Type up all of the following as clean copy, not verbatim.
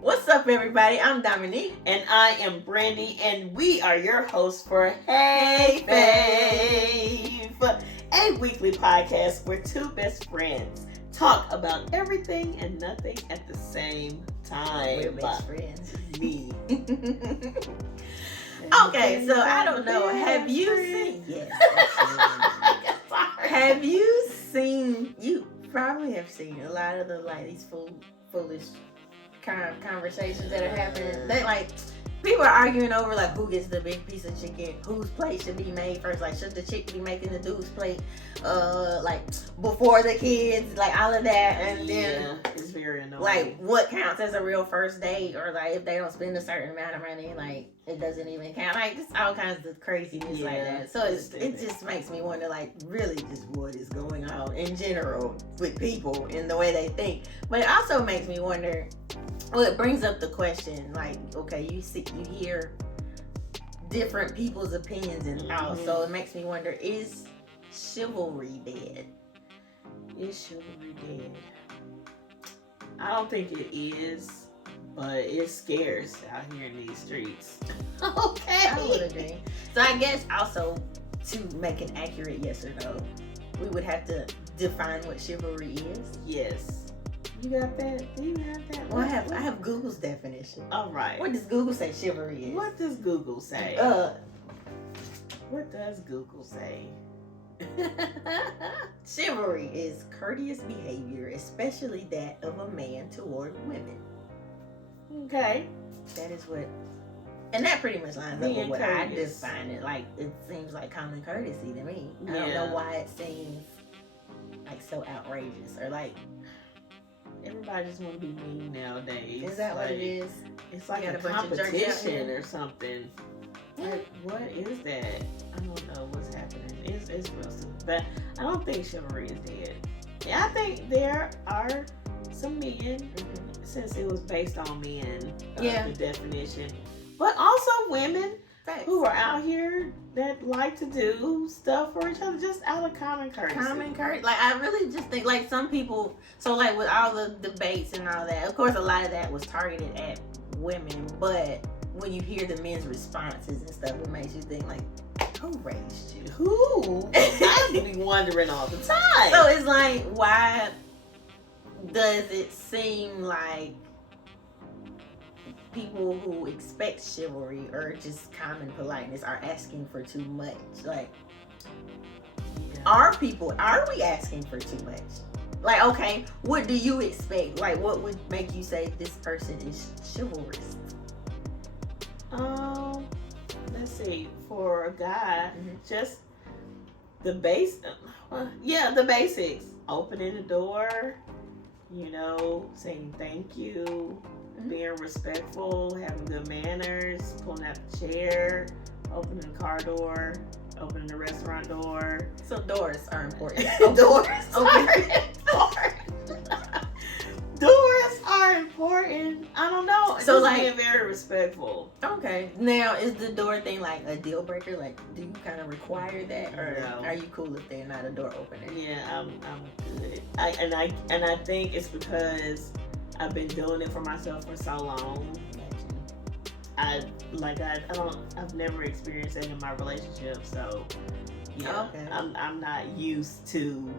What's up, everybody? I'm Dominique. And I am Brandy, and we are your hosts for Hey, Fave, a weekly podcast where two best friends talk about everything and nothing at the same time. We're best friends. Me. Okay, so I don't know. Have you seen? Yes. Have you seen? You probably have seen a lot of these foolish kind of conversations that are happening. They people are arguing over who gets the big piece of chicken, whose plate should be made first. Should the chick be making the dude's plate before the kids, all of that, and then it's very annoying. What counts as a real first date, or if they don't spend a certain amount of money, it doesn't even count. Just all kinds of craziness like that. So it just makes me wonder, really just what is going on in general with people and the way they think. But it also makes me wonder. Well, it brings up the question, okay, you hear different people's opinions and all, so it makes me wonder, is chivalry dead? Is chivalry dead? I don't think it is, but it's scarce out here in these streets. Okay. I would agree. So I guess also, to make an accurate yes or no, we would have to define what chivalry is. Yes. You got that? Do you have that? Well, I have Google's definition. All right. What does Google say chivalry is? What does Google say? What does Google say? Chivalry is courteous behavior, especially that of a man toward women. Okay. That is what... And that pretty much lines up with what I define it. It seems like common courtesy to me. I don't know why it seems so outrageous or everybody just want to be mean nowadays. Is that what it is? It's like a competition or something. What is that? I don't know what's happening. It's real stupid. But I don't think chivalry is dead. Yeah, I think there are some men, since it was based on men, the definition. But also women who are out here that like to do stuff for each other just out of common courtesy. I really just think some people, so with all the debates and all that, of course a lot of that was targeted at women, but when you hear the men's responses and stuff, it makes you think who raised you? Who? I be wondering all the time. So it's why does it seem like people who expect chivalry or just common politeness are asking for too much? Are we asking for too much? Okay, what do you expect? What would make you say this person is chivalrous? Let's see. For a guy, just the the basics. Opening the door, saying thank you, being respectful, having good manners, pulling out the chair, opening the car door, opening the restaurant door. So doors are important. Doors are important. I don't know. So being very respectful. Okay. Now, is the door thing a deal breaker? Do you kind of require that, or are you cool if they're not a door opener? Yeah, I'm good. I think it's because I've been doing it for myself for so long. I've never experienced it in my relationship, so I'm not used to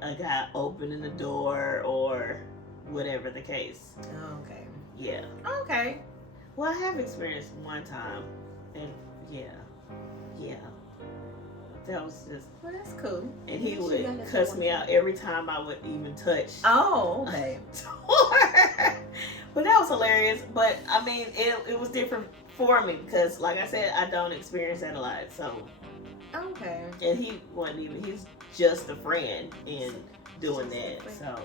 a guy opening the door or whatever the case. Okay. Yeah. Okay. Well, I have experienced one time, and that was just. Well, that's cool. And he would cuss me out every time I would even touch. Oh, okay. But that was hilarious. But I mean, it was different for me because, like I said, I don't experience that a lot. So. Okay. And he wasn't even. He's just a friend in doing that. So.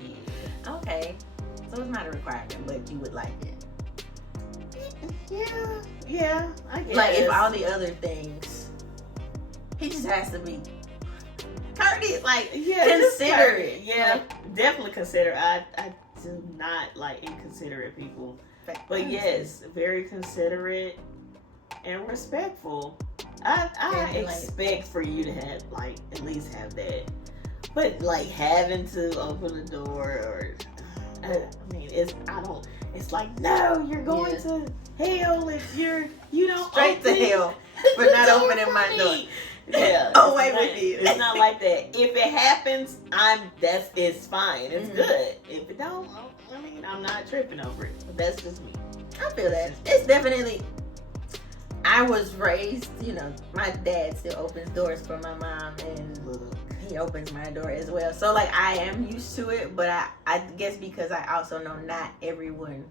Yeah. Okay. So it's not a requirement, but you would like it. Yeah. I guess. If all the other things, he just has to be courteous. Consider it. Yeah, definitely consider. I do not like inconsiderate people, but yes, very considerate and respectful. I expect for you to have at least have that, but having to open the door or It's like, no, you're going to hell if you don't straight to hell for not opening my door. Yeah. Oh, wait with you. It's not like that. If it happens, it's fine. It's good. If it don't, I'm not tripping over it. But that's just me. I feel that. It's definitely, I was raised, my dad still opens doors for my mom, and he opens my door as well. So, like, I am used to it, but I guess because I also know not everyone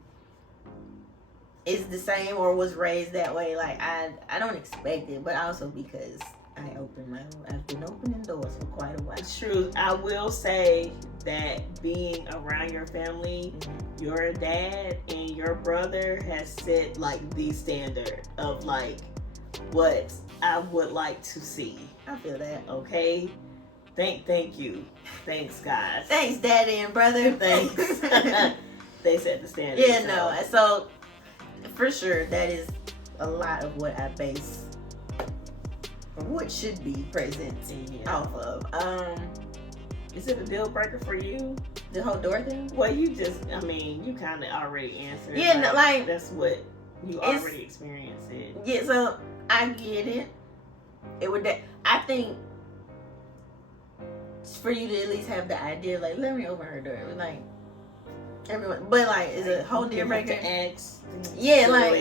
is the same or was raised that way. Like, I don't expect it, but also because I've been opening doors for quite a while. True. I will say that being around your family, your dad and your brother has set like the standard of like what I would like to see. I feel that. Okay. Thank you. Thanks, guys. Thanks, daddy and brother. Thanks. They set the standard. Yeah, no. So for sure, that is a lot of what I base what should be present off of. Is it a deal breaker for you? The whole door thing? Well, you kind of already answered. Yeah, like that's what you already experienced it. Yeah, so I get it. I think for you to at least have the idea, like, let me open her door. Like, everyone, but like, is a whole deal breaker? Yeah, like,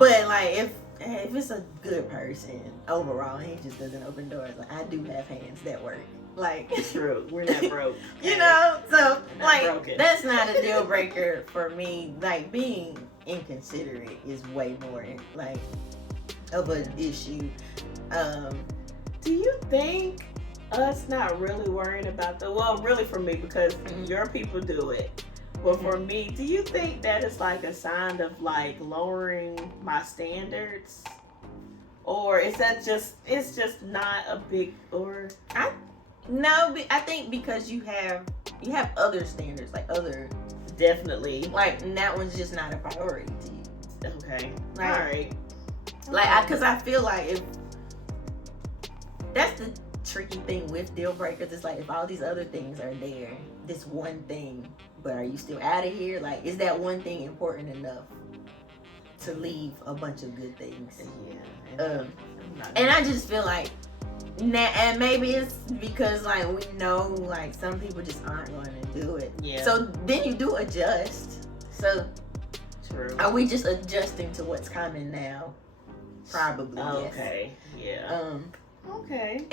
but like, if it's a good person overall and he just doesn't open doors, like, I do have hands that work. Like, true, we're not broke. So like broken. That's not a deal breaker for me. Like, being inconsiderate is way more like of an issue. Do you think us not really worrying about really for me, because your people do it. But for me, do you think that is like a sign of like lowering my standards? Or is that it's just not a big, or No, I think because you have other standards, like other, definitely, like, and that one's just not a priority to you. Okay. Like, all right. Like, because I feel like if that's the tricky thing with deal breakers, it's like if all these other things are there, this one thing, but are you still out of here? Like, is that one thing important enough to leave a bunch of good things? Yeah. And I just feel like, and maybe it's because like we know like some people just aren't going to do it. Yeah. So then you do adjust. So true. Are we just adjusting to what's coming now? Probably. Okay. Yes. Yeah. Okay.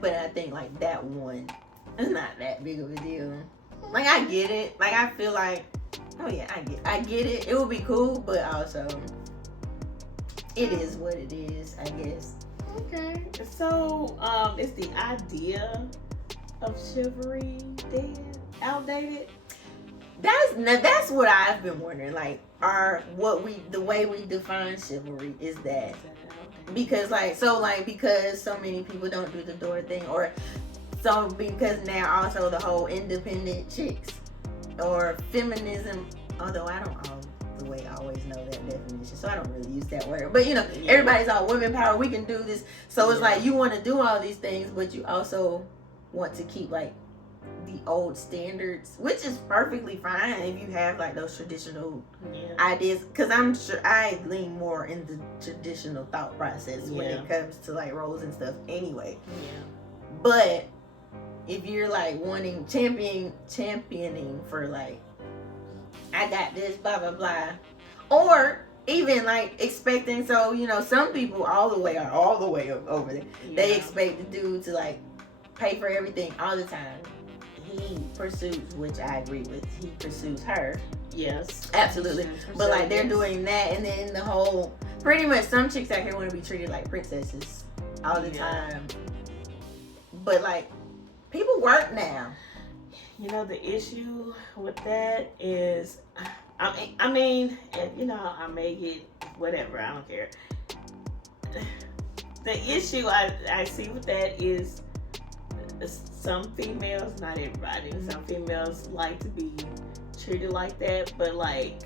But I think like that one is not that big of a deal. Like, I get it. Like, I feel like, oh yeah, I get it. It would be cool, but also it is what it is, I guess. Okay. So, is the idea of chivalry outdated? That's what I've been wondering. Like, the way we define chivalry is that because because so many people don't do the door thing, or so because now also the whole independent chicks or feminism, although I don't the way I always know that definition, so I don't really use that word, but everybody's all women power, we can do this, so it's like you want to do all these things, but you also want to keep like the old standards, which is perfectly fine if you have like those traditional ideas, because I'm sure I lean more in the traditional thought process when it comes to like roles and stuff anyway. But if you're like wanting championing for like, I got this, blah blah blah, or even like expecting, so some people all the way over there, they expect the dude to like pay for everything all the time. He pursues, which I agree with, he pursues her. Yes, absolutely. But like they're doing that, and then the whole, pretty much some chicks out here want to be treated like princesses all the time. But like, people work now. The issue with that is, I mean, I may get whatever, I don't care. The issue I see with that is some females, not everybody, some females like to be treated like that, but like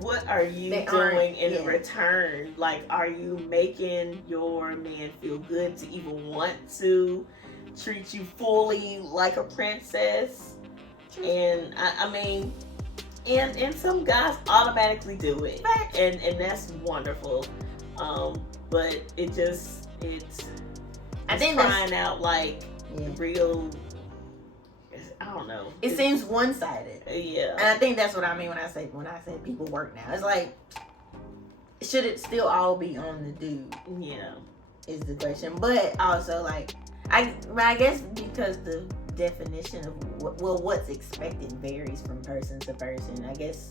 what are you doing in return? Like, are you making your man feel good to even want to treat you fully like a princess? And I mean, and some guys automatically do it, Right. and that's wonderful. But it's I think crying out like yeah. real. I don't know. It seems one-sided. Yeah. And I think that's what I mean when I say people work now. It's like, should it still all be on the dude? Yeah. Is the question. But also, like, I guess because the definition of what's expected varies from person to person. I guess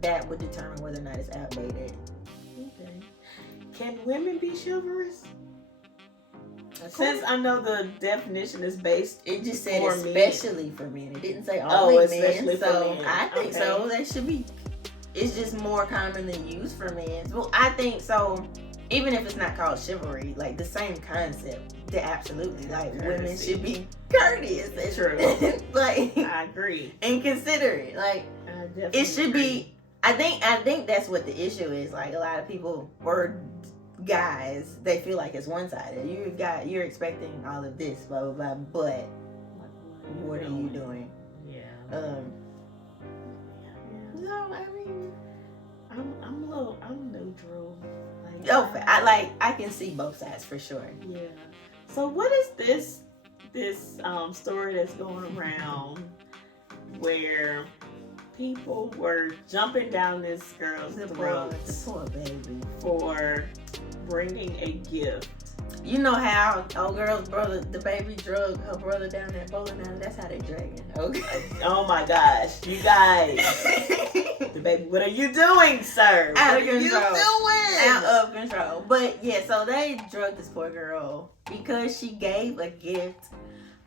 that would determine whether or not it's outdated. Okay. Can women be chivalrous? Since I know the definition is based, it just said for especially for men. It didn't say only men. So men. I think so. They should be. It's just more commonly used for men. Well, I think so. Even if it's not called chivalry, like the same concept. Absolutely, like women should be courteous. It's true. Like I agree. And considerate. Like it should be. I think that's what the issue is. Like a lot of people or guys, they feel like it's one-sided. You're expecting all of this, blah blah blah, but what are you doing? Yeah. No, I mean, I'm neutral. Like, I can see both sides for sure. Yeah. So what is this story that's going around where people were jumping down this girl's throat The poor baby. for bringing a gift? You know how old girl's brother, the baby, drug her brother down that bowling alley. That's how they dragging. Okay. Oh my gosh, you guys! The baby, what are you doing, sir? Out of what are control. you doing? Out of control. But yeah, so they drugged this poor girl because she gave a gift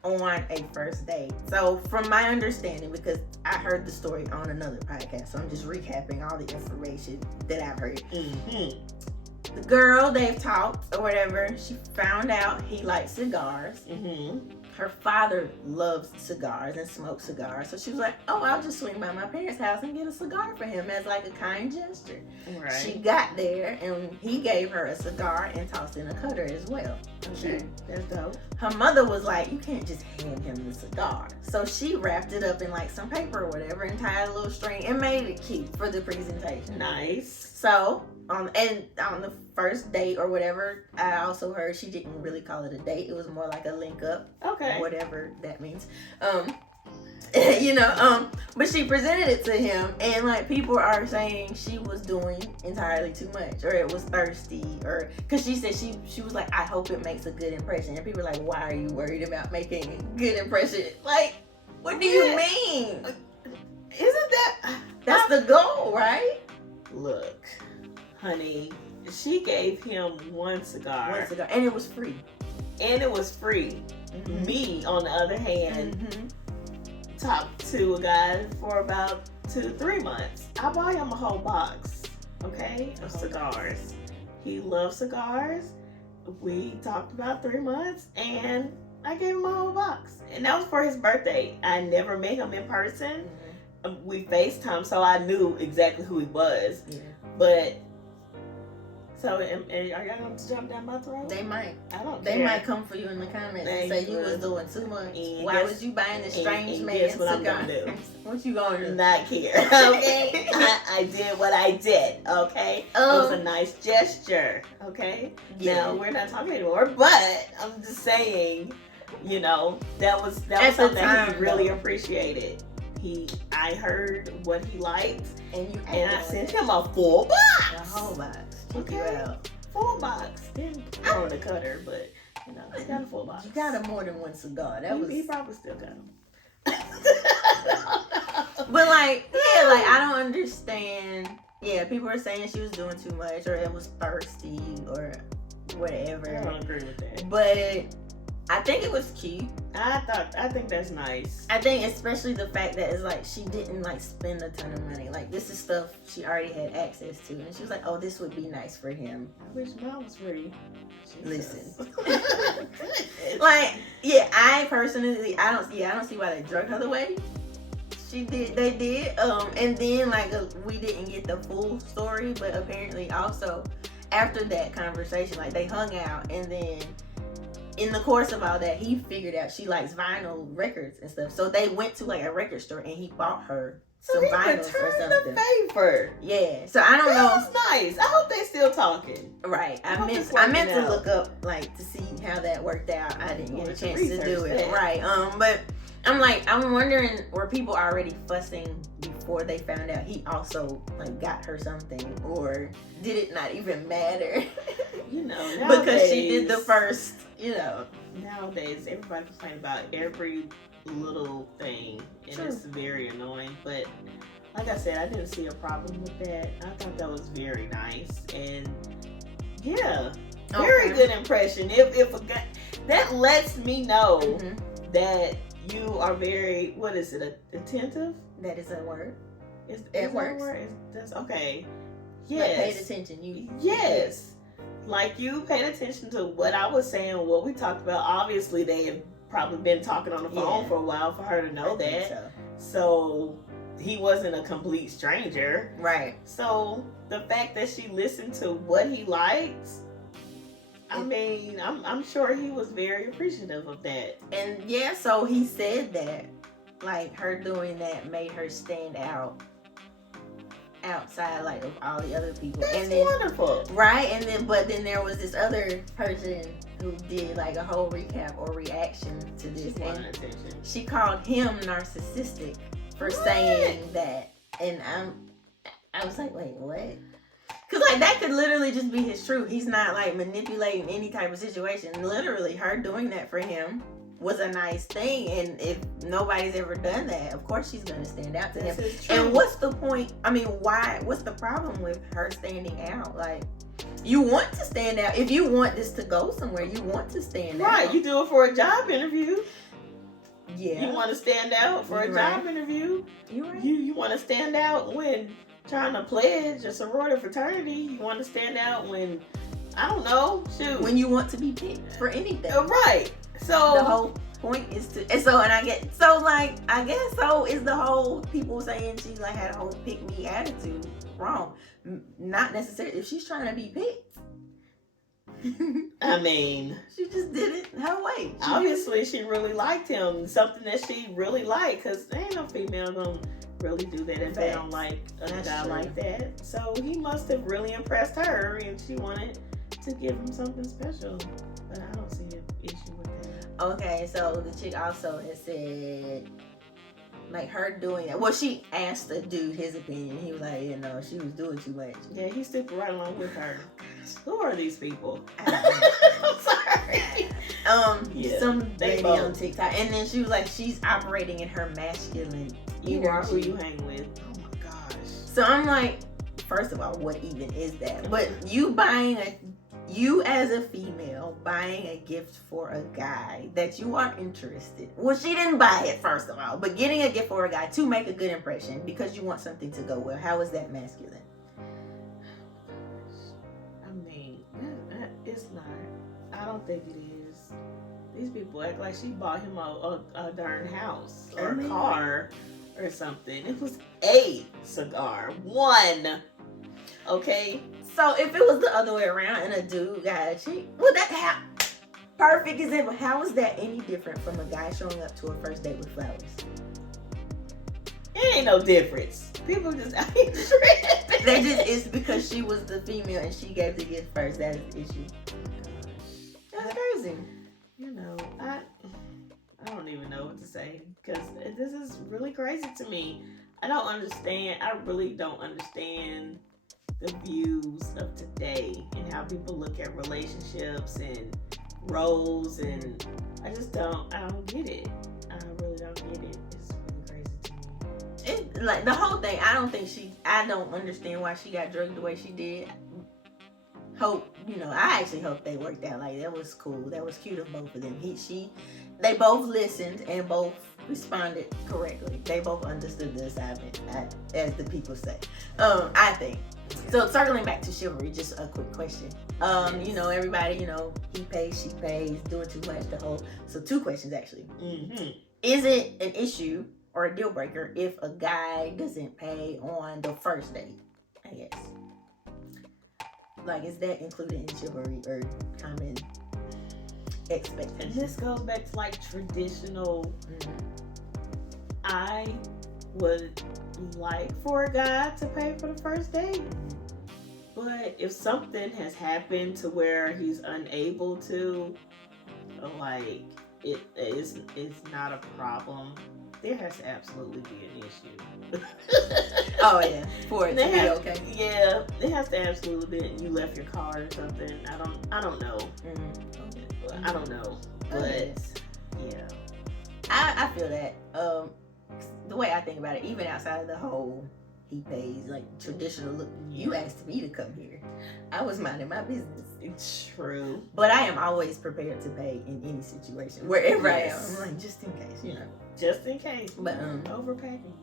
on a first date. So from my understanding, because I heard the story on another podcast, so I'm just recapping all the information that I've heard. Mm-hmm. The girl, they've talked or whatever, she found out he likes cigars. Mm-hmm. Her father loves cigars and smokes cigars. So she was like, oh, I'll just swing by my parents' house and get a cigar for him as like a kind gesture. Right. She got there and he gave her a cigar and tossed in a cutter as well. Okay, that's dope. Her mother was like, you can't just hand him the cigar. So she wrapped it up in like some paper or whatever and tied a little string and made it cute for the presentation. Nice. So, and on the first date or whatever, I also heard she didn't really call it a date. It was more like a link up. Okay. Whatever that means. But she presented it to him and like people are saying she was doing entirely too much or it was thirsty or because she said she was like, I hope it makes a good impression. And people are like, why are you worried about making a good impression? Like, what do you mean? Isn't that's the goal, right? Look, honey, she gave him one cigar. And it was free. Mm-hmm. Me, on the other hand, talked to a guy for about 2-3 months. I buy him a whole box, okay, of cigars. He loves cigars. We talked about 3 months, and I gave him a whole box. And that was for his birthday. I never met him in person. We FaceTime, so I knew exactly who he was. Yeah. But so, are y'all going to jump down my throat? They might. I don't They care. might come for you in the comments and say you was doing too much. And why was you buying this strange and man guess what cigar? I'm gonna do? What you gonna do? Not care. Okay, I did what I did. Okay, it was a nice gesture. Okay, now we're not talking anymore, but I'm just saying, that was something that he really appreciated. I heard what he liked, and I sent him a full box. A whole box. Check Okay. you out. Full box. Didn't throw in a cutter, but he got a full box. You got a more than one cigar. He probably still got him. But I don't understand. Yeah, people are saying she was doing too much, or it was thirsty, or whatever. I don't agree with that. But I think it was cute. I think that's nice. I think especially the fact that it's like she didn't like spend a ton of money. Like this is stuff she already had access to, and she was like, "Oh, this would be nice for him." I wish mine was free. Jesus. Listen, I personally, I don't see why they drug her the way they did. And then we didn't get the full story, but apparently also after that conversation, like they hung out, and then in the course of all that, he figured out she likes vinyl records and stuff. So they went to like a record store and he bought her some vinyls or something. The favor. Yeah. So I don't know. That was nice. I hope they still talking. Right. I meant to look up like to see how that worked out. I didn't get a chance to do it. Right. But I'm wondering, were people already fussing before they found out he also like got her something, or did it not even matter? Nowadays, because she did the first. Nowadays everybody complains about every little thing, and it's very annoying. But like I said, I didn't see a problem with that. I thought that was very nice, and very good impression. If a guy, that lets me know that you are very, what is it, attentive? That is a word. It works. That's okay. Yes. Like paid attention. Yes. Like you paid attention to what I was saying, what we talked about. Obviously, they have probably been talking on the phone for a while for her to know that. So he wasn't a complete stranger. Right. So the fact that she listened to what he likes, I'm sure he was very appreciative of that. And so he said that, like, her doing that made her stand out outside, like, of all the other people. That's wonderful. Right? But then there was this other person who did, like, a whole recap or reaction to this. She called him narcissistic for saying that. And I was like, wait, what? Because, like, that could literally just be his truth. He's not, like, manipulating any type of situation. Literally, her doing that for him was a nice thing. And if nobody's ever done that, of course she's going to stand out to him. And what's the point? I mean, why? What's the problem with her standing out? Like, you want to stand out. If you want this to go somewhere, you want to stand out. Right. You do it for a job interview. Yeah. You want to stand out for a job interview. You're right. You want to stand out when trying to pledge a sorority fraternity. You want to stand out when, I don't know, when you want to be picked for anything. Right. So the whole point is to, and I guess so is the whole people saying she like had a whole pick me attitude wrong. Not necessarily if she's trying to be picked. I mean, she just did it her way. Obviously, she really liked him. Something that she really liked, because there ain't no female gonna really do that if they don't like a guy like that. So he must have really impressed her, and she wanted to give him something special. But I don't see an issue with that. Okay, so the chick also has said, like, her doing that. Well, she asked the dude his opinion. He was like, she was doing too much. Yeah, he stuck right along with her. Who are these people? I'm sorry. Some lady on TikTok, and then she was like, she's operating in her masculine energy. You are who you hang with. Oh my gosh. So I'm like, first of all, what even is that? But you as a female buying a gift for a guy that you are interested. Well, she didn't buy it, first of all, but getting a gift for a guy to make a good impression because you want something to go well. How is that masculine? I mean, it's not. I don't think it is. These people act like she bought him a darn house or a car or something. It was a cigar. One. Okay? So if it was the other way around and a dude got a chick, perfect example. How is that any different from a guy showing up to a first date with flowers? It ain't no difference. People just out here tripping. It's because she was the female and she gave the gift first. That is the issue. That's crazy. I don't even know what to say because this is really crazy to me. I don't understand. I really don't understand the views of today and how people look at relationships and roles, and I don't get it. I really don't get it. It's really crazy to me. It, like the whole thing, I don't understand why she got drugged the way she did. I actually hope they worked out. Like, that was cool. That was cute of both of them. They both listened and both responded correctly. They both understood the assignment, as the people say. I think. So circling back to Chivalry, just a quick question. Everybody, he pays, she pays, doing too much, so 2 questions actually. Mm-hmm. Is it an issue or a deal breaker if a guy doesn't pay on the first date? I guess. Like, is that included in Chivalry or common expectations. And this goes back to like traditional. I would like for a guy to pay for the first date. But if something has happened to where he's unable to, like, it's not a problem, there has to absolutely be an issue. Oh yeah, for it to be okay. Yeah, it has to absolutely be. You left your card or something. I don't know. I don't know, but yeah, I feel that. The way I think about it, even outside of the whole he pays, like traditional look, you asked me to come here. I was minding my business. It's true. But I am always prepared to pay in any situation, wherever I am. I'm like, just in case, you know. Just in case. But overpaying.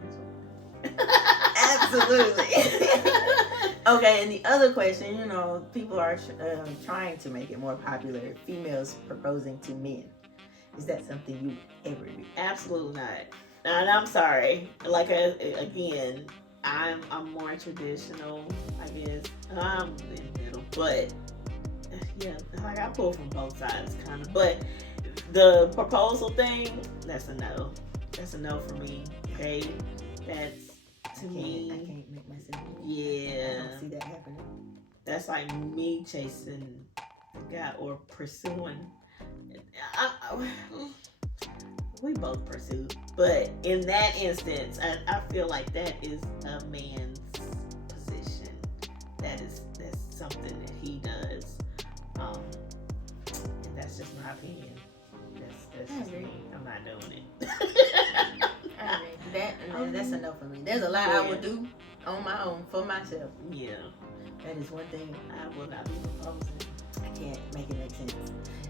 Absolutely. Okay, and the other question, you know, people are trying to make it more popular. Females proposing to men. Is that something you would ever do? Absolutely not. And I'm sorry. Like again, I'm more traditional, I guess. I'm in the middle, but yeah, like I pull from both sides, kind of. But the proposal thing, that's a no. That's a no for me. Okay, that's to me. I can't make myself. Yeah, I don't see that happening. That's like me chasing the guy or pursuing. We both pursued, but in that instance, I feel like that is a man's position. That's something that he does, and that's just my opinion. That's just me. I'm not doing it. I agree. That's enough for me. There's a lot I would do on my own for myself. Yeah, that is one thing I will not be proposing. I can't make it make sense.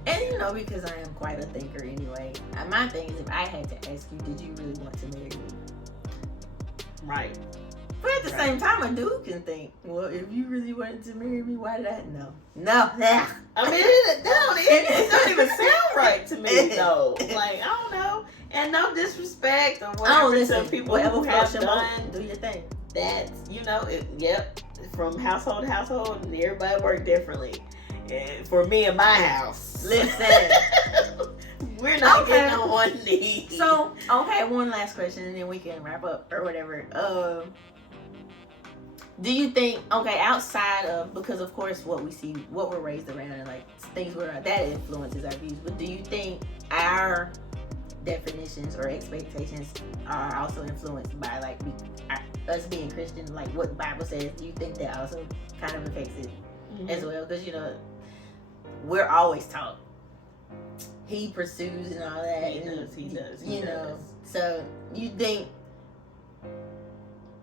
And you know, because I am quite a thinker anyway. My thing is, if I had to ask you, did you really want to marry me? Right. But at the same time, a dude can think, well, if you really wanted to marry me, why did I? No. I mean, it don't even sound right to me, though. Like, I don't know. And no disrespect or whatever to people who have done. Do your thing. That's, you know, from household to household, and everybody work differently. And for me and my house, listen, we're not getting on one knee. So, okay, one last question, and then we can wrap up or whatever. Do you think, okay, outside of, because of course what we see, what we're raised around, and like things that influences our views, but do you think our definitions or expectations are also influenced by like us being Christian, like what the Bible says? Do you think that also kind of affects it as well? Because you know, we're always taught he pursues and all that. He does. You know, so you think.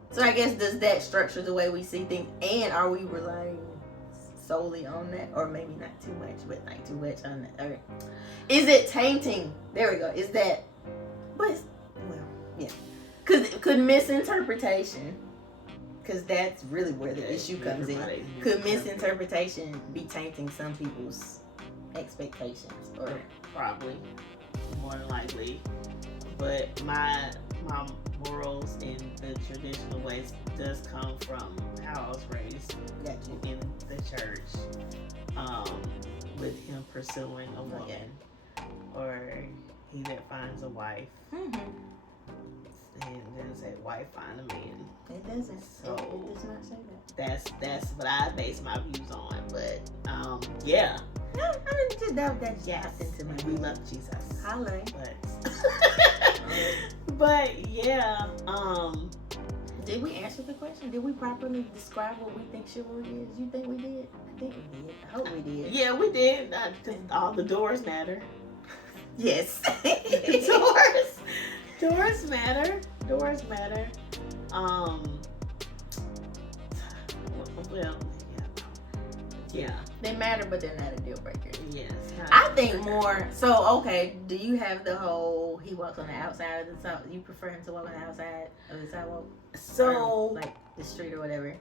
So I guess, does that structure the way we see things, and are we relying solely on that, or maybe not too much, but like too much on that? Or is it tainting? There we go. Is that? But well, yeah. Could misinterpretation? Because that's really where the issue comes in. Could misinterpretation be tainting some people's expectations? Or probably, more than likely. But my morals in the traditional ways does come from how I was raised in the church, with him pursuing a woman, or he that finds a wife. And it doesn't say wife find a man. It doesn't. So it does not say that. That's what I base my views on. But yeah. No, I mean just that jabbed into my. We love Jesus. Holla. But yeah. Did we answer the question? Did we properly describe what we think chivalry is? You think we did? I think we did. I hope we did. Yeah, we did. Because all the doors matter. Yes. Doors matter. Doors matter. Well, yeah. They matter, but they're not a deal breaker. Yes. I think more. So, okay, do you have the whole he walks on the outside of the sidewalk? You prefer him to walk on the outside of the sidewalk? So, or like the street or whatever?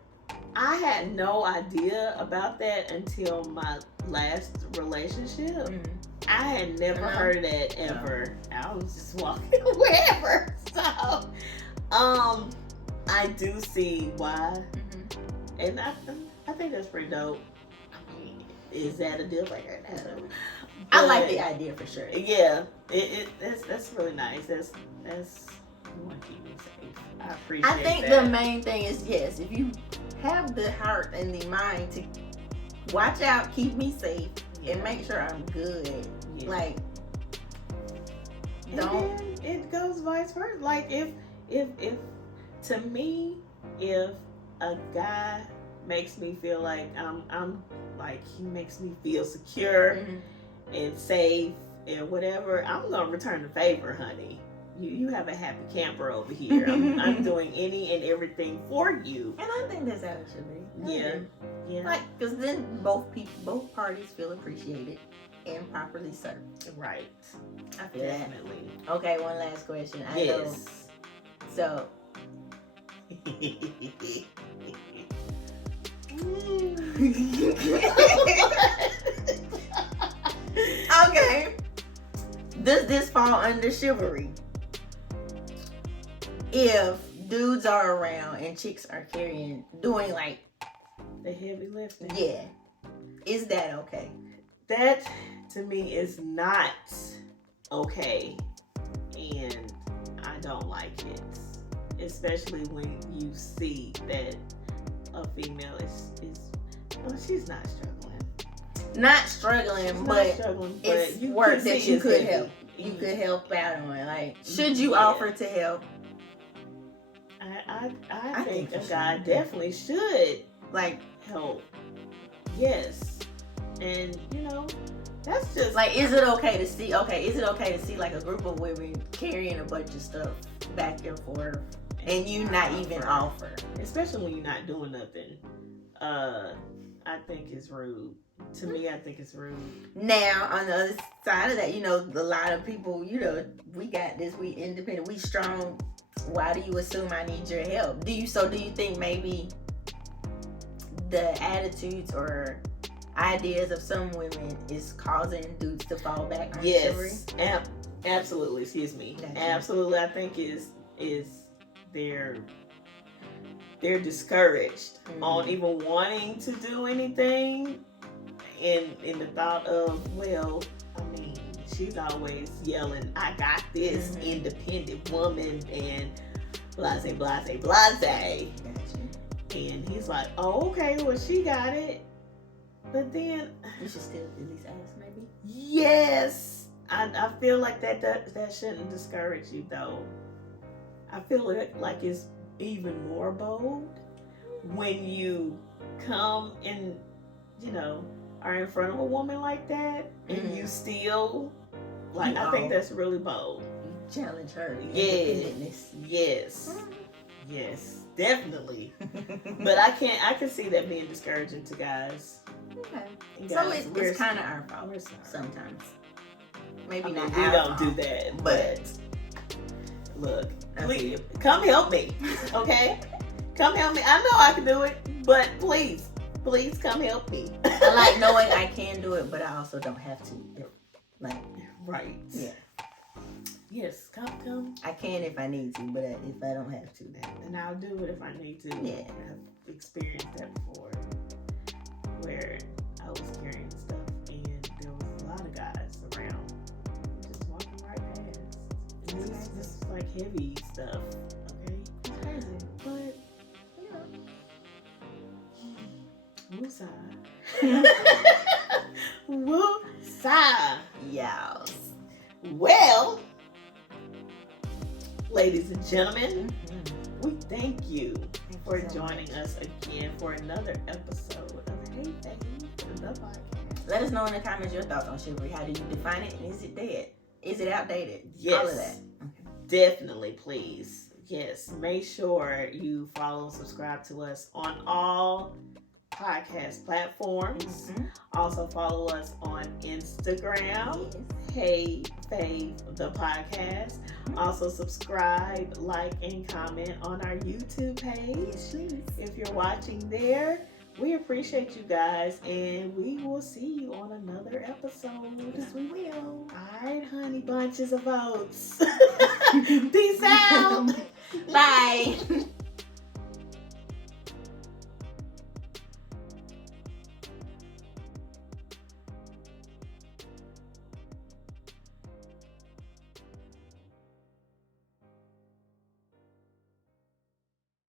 I had no idea about that until my last relationship. I had never heard of that ever. I was just walking wherever. So, I do see why. And I think that's pretty dope. I mean, is that a deal breaker? No. I like the idea for sure. Yeah, that's really nice. That's you want to keep me safe. I appreciate. I think that. the main thing is yes, if you have the heart and the mind to watch out, keep me safe, and make sure I'm good. Yeah. Like, don't. And then it goes vice versa. Like if to me, if a guy makes me feel like I'm like he makes me feel secure and safe and whatever, I'm gonna return the favor, honey. You have a happy camper over here. I'm doing any and everything for you. And I think that's how it should be. Yeah. Like, because then both parties feel appreciated and properly served. Right. I feel Definitely. that. Okay, one last question. Yes. So. Okay. Does this fall under chivalry? If dudes are around and chicks are doing like the heavy lifting. Yeah. Is that okay? That to me is not okay. And I don't like it. Especially when you see that a female is well, she's not struggling. Not struggling, but it's work that you could help. You could help out on. Like, should you offer to help? I think a guy definitely should like help. Yes. And that's just like, is it okay to see like a group of women carrying a bunch of stuff back and forth and you not even offer? Especially when you're not doing nothing. I think it's rude. To me, I think it's rude. Now, on the other side of that, a lot of people, we got this, we independent, we strong. Why do you assume I need your help? Do you think maybe the attitudes or ideas of some women is causing dudes to fall back on chivalry? Yes, absolutely. Excuse me. Gotcha. Absolutely, I think is they're discouraged on even wanting to do anything, in the thought of, well, I mean, she's always yelling, I got this, independent woman, and blase, blase, blase. Gotcha. And he's like, oh, okay, well, she got it. But then you should still at least ask, maybe. Yes, I feel like that shouldn't discourage you, though. I feel like it's even more bold when you come and are in front of a woman like that and you still I think that's really bold. You challenge her. Yes, definitely. But I can see that being discouraging to guys. Okay. So it's kind of our fault sometimes. Maybe not. We don't do that, but look, please come help me, okay? Come help me. I know I can do it, but please come help me. I like knowing I can do it, but I also don't have to. Right. Yeah. Yes, come. I can if I need to, but if I don't have to, and I'll do it if I need to. Yeah. I've experienced that before, where I was carrying stuff and there was a lot of guys around, just walking right past. This is like heavy stuff, okay? It's crazy, but woosah. Woosah. Yes. Well, ladies and gentlemen, we thank you for joining us again for another episode of Hey Fave, the podcast. Let us know in the comments your thoughts on chivalry. How do you define it? And is it dead? Is it outdated? Yes. All of that. Okay. Definitely, please. Yes. Make sure you follow and subscribe to us on all podcast platforms. Also follow us on Instagram. Yes. Hey Fave, the podcast. Also subscribe, like, and comment on our YouTube page. If you're watching there, we appreciate you guys, and we will see you on another episode. Yes, we will. All right, honey bunches of oats. Peace out. Bye.